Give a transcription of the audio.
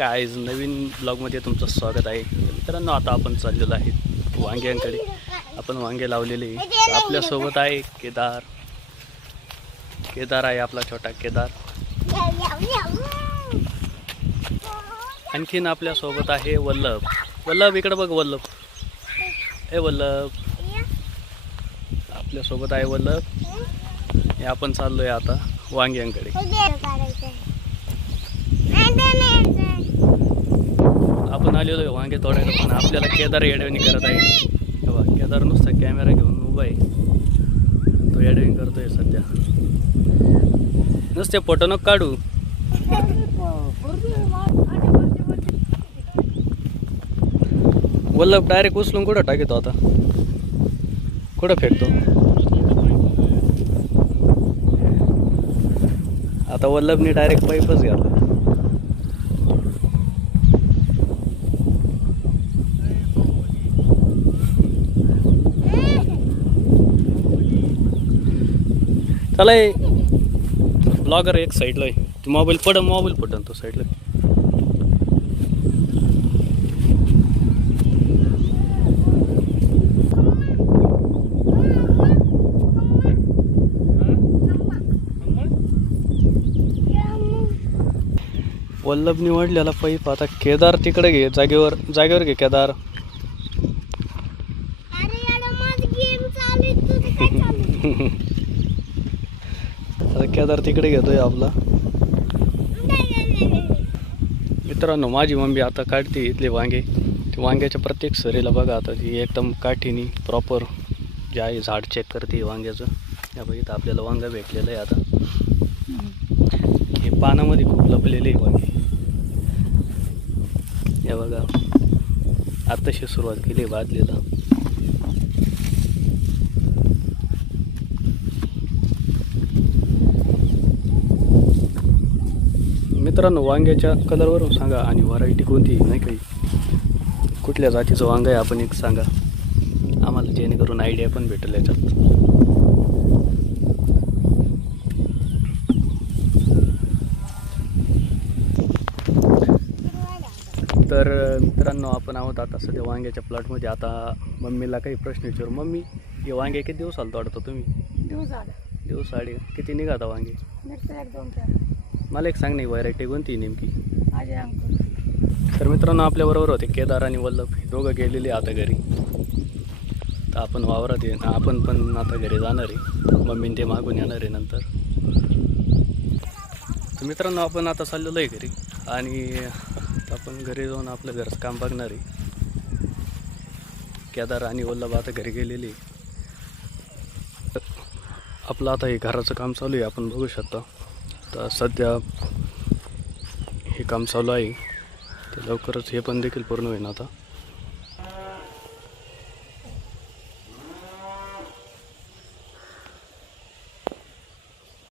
काय नवीन ब्लॉगमध्ये तुमचं स्वागत आहे. मित्रांनो, आता आपण चाललेलो आहे वांग्यांकडे. आपण वांगे लावलेले. आपल्यासोबत आहे केदार. केदार आहे आपला छोटा केदार. आणखीन आपल्यासोबत आहे वल्लभ. वल्लभ इकडे बघ. वल्लभ, हे वल्लभ आपल्यासोबत आहे. वल्लभ हे आपण चाललोय आता वांग्यांकडे. आपण आलेलो आहे वांगे तोडायला, पण आपल्याला केदार येडवणी करत आहे. तेव्हा केदार नुसता कॅमेरा घेऊन उभा आहे. तो येडवणी करतोय सध्या. नुसते फोटो नको काढू. वल्लभ डायरेक्ट उचलून कुठं टाकतो आता? कुठं फेकतो आता? वल्लभने डायरेक्ट पाईपच घातला. चला, ब्लॉगर एक साईडला आहे. तू मोबाईल पडन तो साईडला. वल्लभ निवडलेला पाईप. आता केदार तिकडे घे, जागेवर घे केदार. आता केदार तिकडे घेतोय आपला. मित्रांनो, माझी मम्मी आता काढते इथले वांगे. ते वांग्याच्या प्रत्येक सरीला बघा आता ती एकदम काठीनी प्रॉपर जे आहे झाड चेक करते वांग्याचं. या बघितलं आपल्याला वांगा भेटलेलं आहे. आता हे पानामध्ये खूप लपलेले वांगे. या बघा, आत्ताशी सुरुवात केली भाजलेला. मित्रांनो, वांग्याच्या कलरवरून सांगा आणि व्हरायटी कोणती, नाही काही कुठल्या जातीचं वांग आहे आपण एक सांगा आम्हाला, जेणेकरून आयडिया पण भेटेल याच्यात. तर मित्रांनो, आपण आहोत आता सध्या वांग्याच्या प्लॉटमध्ये. आता मम्मीला काही प्रश्न विचारू. मम्मी, हे वांगे किती दिवसाला तोडतो तुम्ही? दिवस साडे. किती निघाता वांगे? मला एक सांग, नाही व्हरायटी कोणती नेमकी? तर मित्रांनो, आपल्याबरोबर होते केदार आणि वल्लभ. दोघं गेलेले आता घरी. तर आपण वावरात आहे. आपण पण आता घरी जाणार आहे. मम्मीने ते मागून येणार आहे नंतर. तर मित्रांनो, आपण आता चाललेलो आहे घरी. आणि आपण घरी जाऊन आपलं घरचं काम बघणार आहे. केदार आणि वल्लभ आता घरी गेलेले. आपलं आता हे घराचं काम चालू आहे, आपण बघू शकता. तर सध्या हे काम चालू आहे. तर लवकरच हे पण देखील पूर्ण होईल आता.